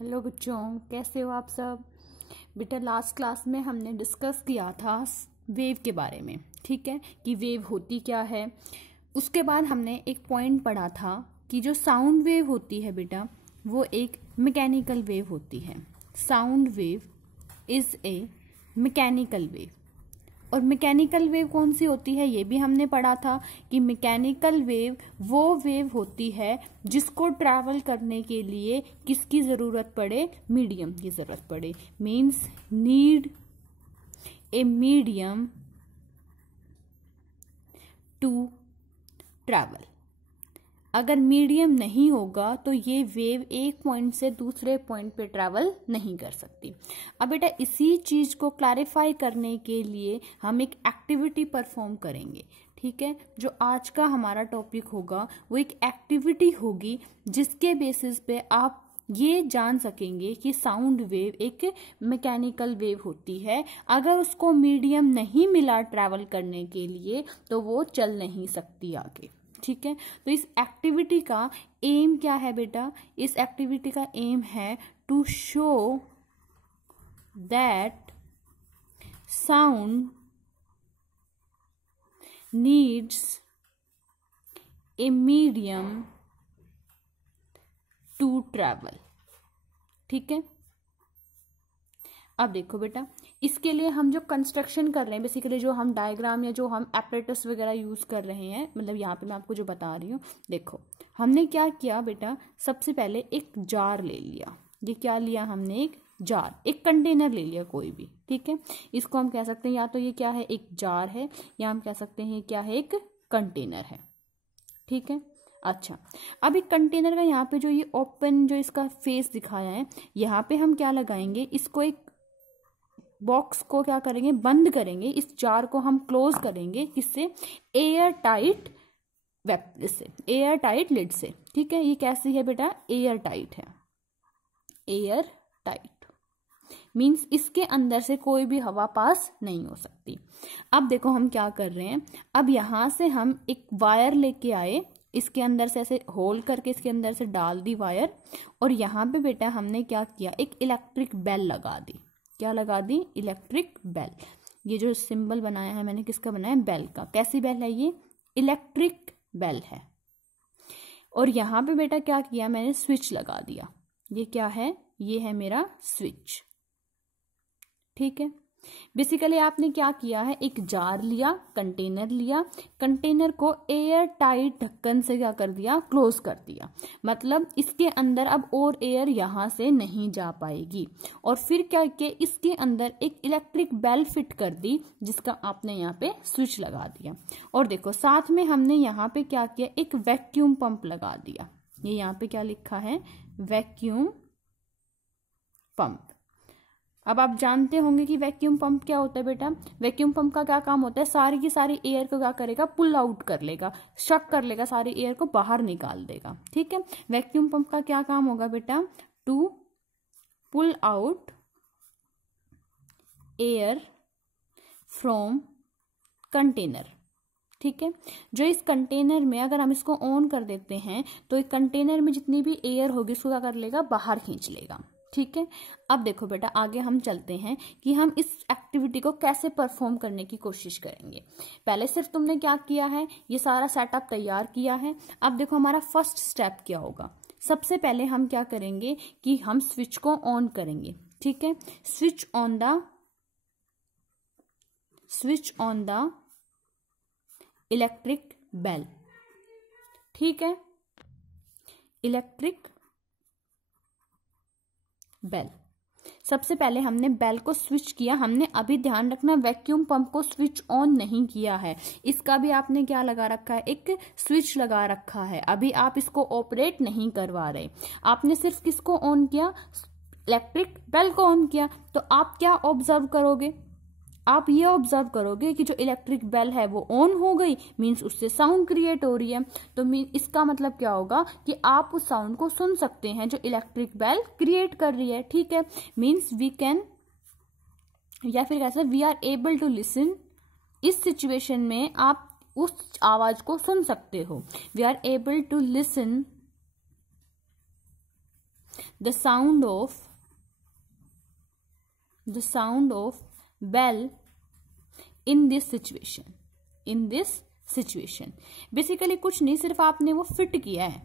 Hello बच्चों, कैसे हो आप सब। बेटा लास्ट क्लास में हमने डिस्कस किया था वेव के बारे में, ठीक है, कि वेव होती क्या है। उसके बाद हमने एक पॉइंट पढ़ा था कि जो साउंड वेव होती है बेटा वो एक मैकेनिकल वेव होती है। Sound wave is a mechanical wave. और मैकेनिकल वेव कौन सी होती है ये भी हमने पढ़ा था कि मैकेनिकल वेव वो वेव होती है जिसको ट्रैवल करने के लिए किसकी ज़रूरत पड़े, मीडियम की ज़रूरत पड़े। Means need a medium to travel. अगर मीडियम नहीं होगा तो ये वेव एक पॉइंट से दूसरे पॉइंट पे ट्रैवल नहीं कर सकती। अब बेटा इसी चीज को क्लैरिफाई करने के लिए हम एक एक्टिविटी परफॉर्म करेंगे, ठीक है। जो आज का हमारा टॉपिक होगा वो एक एक्टिविटी होगी जिसके बेसिस पे आप ये जान सकेंगे कि साउंड वेव एक मैकेनिकल वेव होती है। अगर उसको मीडियम नहीं मिला ट्रैवल करने के लिए तो वो चल नहीं सकती आगे, ठीक है। तो इस एक्टिविटी का एम क्या है बेटा, इस एक्टिविटी का एम है to show that sound needs a medium to travel, ठीक है। अब देखो बेटा इसके लिए हम जो कंस्ट्रक्शन कर रहे हैं, बेसिकली जो हम डायग्राम या जो हम एपरेटस वगैरह यूज कर रहे हैं, मतलब यहाँ पे मैं आपको जो बता रही हूँ, देखो हमने क्या किया बेटा, सबसे पहले एक जार ले लिया। ये क्या लिया हमने, एक जार, एक कंटेनर ले लिया कोई भी, ठीक है। इसको हम कह सकते हैं या तो ये क्या है, एक जार है, या हम कह सकते हैं ये क्या है, एक कंटेनर है, ठीक है। अच्छा, अब एक कंटेनर का यहाँ पे जो ये ओपन जो इसका फेस दिखाया है, यहाँ पे हम क्या लगाएंगे, इसको एक बॉक्स को क्या करेंगे, बंद करेंगे। इस जार को हम क्लोज करेंगे किससे, एयर टाइट वेप से, एयर टाइट लिड से, ठीक है। ये कैसी है बेटा, एयर टाइट है। एयर टाइट मीन्स इसके अंदर से कोई भी हवा पास नहीं हो सकती। अब देखो हम क्या कर रहे हैं, अब यहां से हम एक वायर लेके आए, इसके अंदर से ऐसे होल करके इसके अंदर से डाल दी वायर, और यहाँ पे बेटा हमने क्या किया, एक इलेक्ट्रिक बेल लगा दी। क्या लगा दी, इलेक्ट्रिक बेल। ये जो सिंबल बनाया है मैंने किसका बनाया, बेल का। कैसी बेल है ये, इलेक्ट्रिक बेल है। और यहाँ पे बेटा क्या किया मैंने, स्विच लगा दिया। ये क्या है, ये है मेरा स्विच, ठीक है। बेसिकली आपने क्या किया है, एक जार लिया, कंटेनर लिया, कंटेनर को एयर टाइट ढक्कन से क्या कर दिया, क्लोज कर दिया। मतलब इसके अंदर अब और एयर यहां से नहीं जा पाएगी। और फिर क्या किया, इसके अंदर एक इलेक्ट्रिक बेल फिट कर दी जिसका आपने यहाँ पे स्विच लगा दिया। और देखो साथ में हमने यहाँ पे क्या किया, एक वैक्यूम पंप लगा दिया। ये यहाँ पे क्या लिखा है, वैक्यूम पंप। अब आप जानते होंगे कि वैक्यूम पंप क्या होता है बेटा। वैक्यूम पंप का क्या काम होता है, सारी की सारी एयर को क्या करेगा, पुल आउट कर लेगा, शक कर लेगा, सारी एयर को बाहर निकाल देगा, ठीक है। वैक्यूम पंप का क्या काम होगा बेटा, to pull out air from container, ठीक है। जो इस कंटेनर में अगर हम इसको ऑन कर देते हैं तो इस कंटेनर में जितनी भी एयर होगी इसको क्या कर लेगा, बाहर खींच लेगा, ठीक है। अब देखो बेटा आगे हम चलते हैं कि हम इस एक्टिविटी को कैसे परफॉर्म करने की कोशिश करेंगे। पहले सिर्फ तुमने क्या किया है, ये सारा सेटअप तैयार किया है। अब देखो हमारा फर्स्ट स्टेप क्या होगा। सबसे पहले हम क्या करेंगे कि हम स्विच को ऑन करेंगे, ठीक है। Switch on the electric bell, ठीक है, इलेक्ट्रिक बेल। सबसे पहले हमने बेल को स्विच किया। हमने अभी ध्यान रखना वैक्यूम पंप को स्विच ऑन नहीं किया है, इसका भी आपने क्या लगा रखा है, एक स्विच लगा रखा है। अभी आप इसको ऑपरेट नहीं करवा रहे, आपने सिर्फ किसको ऑन किया, इलेक्ट्रिक बेल को ऑन किया। तो आप क्या ऑब्जर्व करोगे, आप ये ऑब्जर्व करोगे कि जो इलेक्ट्रिक बेल है वो ऑन हो गई, मीन्स उससे साउंड क्रिएट हो रही है। तो इसका मतलब क्या होगा कि आप उस साउंड को सुन सकते हैं जो इलेक्ट्रिक बेल क्रिएट कर रही है, ठीक है। मीन्स वी कैन, या फिर कैसे, we are able to listen. इस सिचुएशन में आप उस आवाज को सुन सकते हो। We are able to listen the sound of bell in this situation. Basically कुछ नहीं, सिर्फ आपने वो फिट किया है,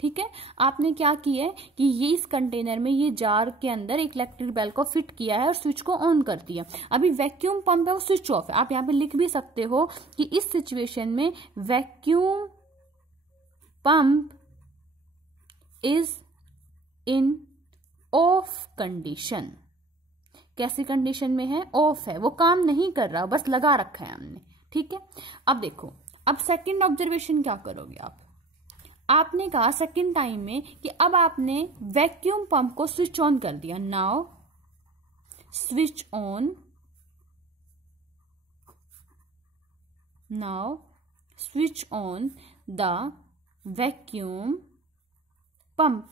ठीक है। आपने क्या किया है कि ये इस कंटेनर में, ये जार के अंदर एक इलेक्ट्रिक बेल को फिट किया है और स्विच को ऑन कर दिया। अभी वैक्यूम पंप है वो स्विच ऑफ है। आप यहाँ पे लिख भी सकते हो कि इस सिचुएशन में vacuum pump is in of condition. कैसी कंडीशन में है? ऑफ है, वो काम नहीं कर रहा, बस लगा रखा है हमने, ठीक है। अब देखो, अब सेकंड ऑब्जर्वेशन क्या करोगे आप? आपने कहा सेकंड टाइम में कि अब आपने वैक्यूम पंप को स्विच ऑन कर दिया। Now switch on the vacuum pump.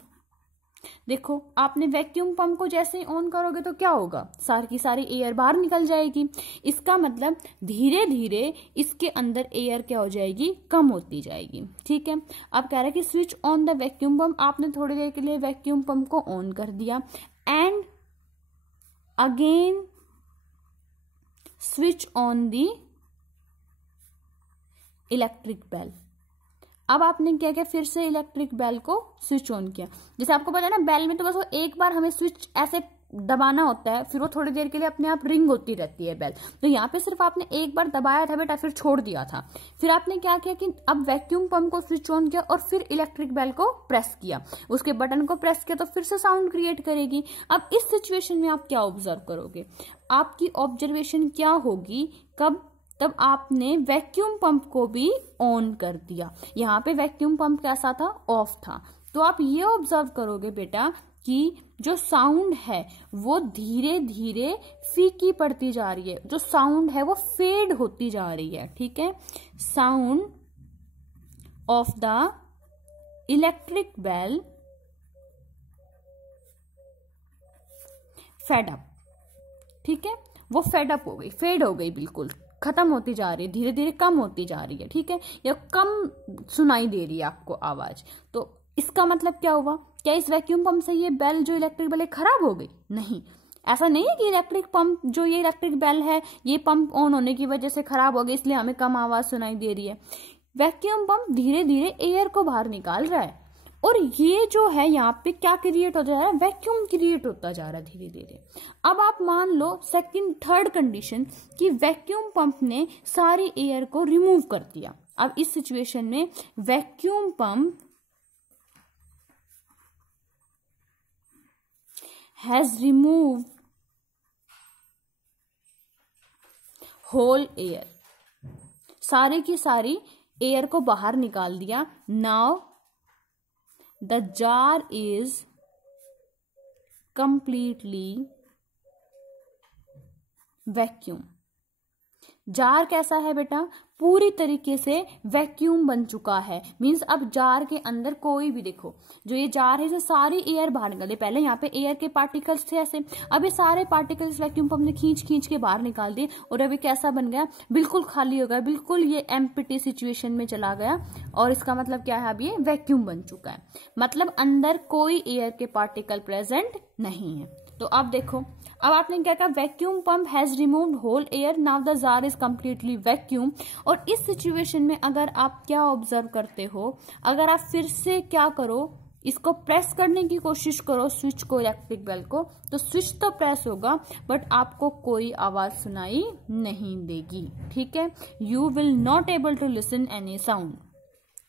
देखो, आपने वैक्यूम पंप को जैसे ही ऑन करोगे तो क्या होगा? सारी की सारी एयर बाहर निकल जाएगी। इसका मतलब धीरे धीरे इसके अंदर एयर क्या हो जाएगी? कम होती जाएगी, ठीक है। अब कह रहा है कि switch on the vacuum pump. आपने थोड़ी देर के लिए वैक्यूम पंप को ऑन कर दिया and again switch on the electric bell. अब आपने क्या किया? फिर से इलेक्ट्रिक बेल को स्विच ऑन किया। जैसे आपको पता है ना, बेल में तो बस वो एक बार हमें स्विच ऐसे दबाना होता है, फिर वो थोड़ी देर के लिए अपने आप रिंग होती रहती है बेल। तो यहाँ पे सिर्फ आपने एक बार दबाया था बेटा, फिर छोड़ दिया था। फिर आपने क्या किया कि अब वैक्यूम पंप को स्विच ऑन किया और फिर इलेक्ट्रिक बेल को प्रेस किया। उसके बटन को प्रेस किया तो फिर से साउंड क्रिएट करेगी। अब इस सिचुएशन में आप क्या ऑब्जर्व करोगे? आपकी ऑब्जर्वेशन क्या होगी? कब? तब आपने वैक्यूम पंप को भी ऑन कर दिया। यहाँ पे वैक्यूम पंप कैसा था? ऑफ था। तो आप ये ऑब्जर्व करोगे बेटा कि जो साउंड है वो धीरे धीरे फीकी पड़ती जा रही है, जो साउंड है वो फेड होती जा रही है, ठीक है। Sound of the electric bell fade up, ठीक है। वो फेड अप हो गई, फेड हो गई, बिल्कुल खत्म होती जा रही है, धीरे धीरे कम होती जा रही है, ठीक है। या कम सुनाई दे रही है आपको आवाज। तो इसका मतलब क्या हुआ? क्या इस वैक्यूम पंप से ये बेल, जो इलेक्ट्रिक बेल है, खराब हो गई? नहीं, ऐसा नहीं है कि इलेक्ट्रिक पंप, जो ये इलेक्ट्रिक बेल है, ये पंप ऑन होने की वजह से खराब हो गई इसलिए हमें कम आवाज सुनाई दे रही है। वैक्यूम पंप धीरे धीरे एयर को बाहर निकाल रहा है और ये जो है यहाँ पे क्या क्रिएट होता जा रहा है? वैक्यूम क्रिएट होता जा रहा है धीरे धीरे। अब आप मान लो सेकंड थर्ड कंडीशन कि वैक्यूम पंप ने सारी एयर को रिमूव कर दिया। अब इस सिचुएशन में vacuum pump has remove whole air, सारी की सारी एयर को बाहर निकाल दिया। Now the jar is completely vacuum। Jar कैसा है बेटा? पूरी तरीके से वैक्यूम बन चुका है। मींस अब जार के अंदर कोई भी, देखो जो ये जार है इसे सारी एयर बाहर निकाल दी। पहले यहाँ पे एयर के पार्टिकल्स थे ऐसे, अब ये सारे पार्टिकल्स वैक्यूम पंप ने खींच खींच के बाहर निकाल दिए और अभी कैसा बन गया? बिल्कुल खाली हो गया, बिल्कुल ये एम्प्टी सिचुएशन में चला गया। और इसका मतलब क्या है? अब ये वैक्यूम बन चुका है, मतलब अंदर कोई एयर के पार्टिकल प्रेजेंट नहीं है। तो अब देखो, अब आपने क्या कहा? Vacuum pump has removed whole air, now the jar is completely vacuum. और इस सिचुएशन में अगर आप क्या ऑब्जर्व करते हो? अगर आप फिर से क्या करो, इसको प्रेस करने की कोशिश करो स्विच को, इलेक्ट्रिक बेल को, तो स्विच तो प्रेस होगा बट आपको कोई आवाज सुनाई नहीं देगी, ठीक है। You will not able to listen any sound,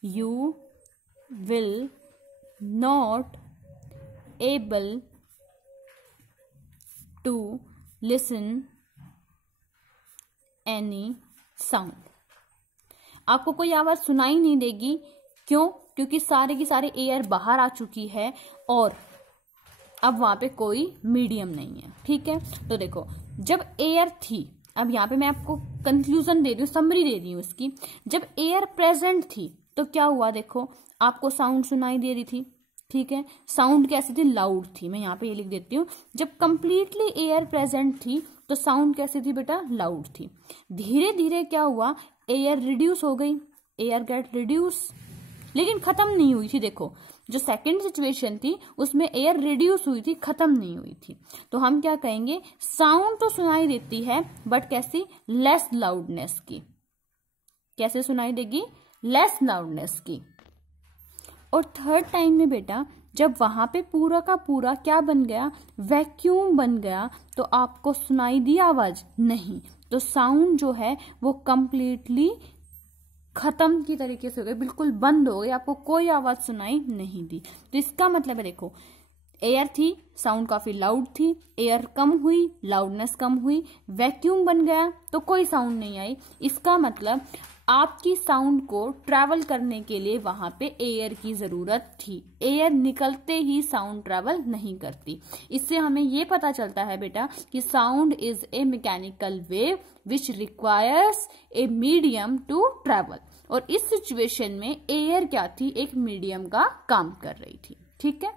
you will not able to listen any sound। आपको कोई आवाज सुनाई नहीं देगी। क्यों? क्योंकि सारे की सारी एयर बाहर आ चुकी है और अब वहां पे कोई मीडियम नहीं है, ठीक है। तो देखो, जब एयर थी, अब यहाँ पे मैं आपको कंक्लूजन दे रही हूँ, समरी दे रही हूँ इसकी। जब एयर प्रेजेंट थी तो क्या हुआ? देखो, आपको साउंड सुनाई दे रही थी, ठीक है। साउंड कैसी थी? लाउड थी। मैं यहाँ पे ये लिख देती हूँ, जब कंप्लीटली एयर प्रेजेंट थी तो साउंड कैसी थी बेटा? लाउड थी। धीरे धीरे क्या हुआ? एयर रिड्यूस हो गई, एयर गेट रिड्यूस, लेकिन खत्म नहीं हुई थी। देखो, जो सेकंड सिचुएशन थी उसमें एयर रिड्यूस हुई थी, खत्म नहीं हुई थी। तो हम क्या कहेंगे, साउंड तो सुनाई देती है बट कैसी, लेस लाउडनेस की। कैसे सुनाई देगी, लेस लाउडनेस की। और थर्ड टाइम में बेटा जब वहां पे पूरा का पूरा क्या बन गया, वैक्यूम बन गया, तो आपको सुनाई दी आवाज नहीं, तो साउंड जो है वो कंप्लीटली खत्म की तरीके से हो गई, बिल्कुल बंद हो गई, आपको कोई आवाज सुनाई नहीं दी। तो इसका मतलब है देखो, एयर थी, साउंड काफी लाउड थी, एयर कम हुई, लाउडनेस कम हुई, वैक्यूम बन गया तो कोई साउंड नहीं आई। इसका मतलब आपकी साउंड को ट्रैवल करने के लिए वहां पे एयर की जरूरत थी। एयर निकलते ही साउंड ट्रैवल नहीं करती। इससे हमें ये पता चलता है बेटा कि sound is a mechanical wave which requires a medium to travel. और इस सिचुएशन में एयर क्या थी, एक मीडियम का काम कर रही थी। ठीक है।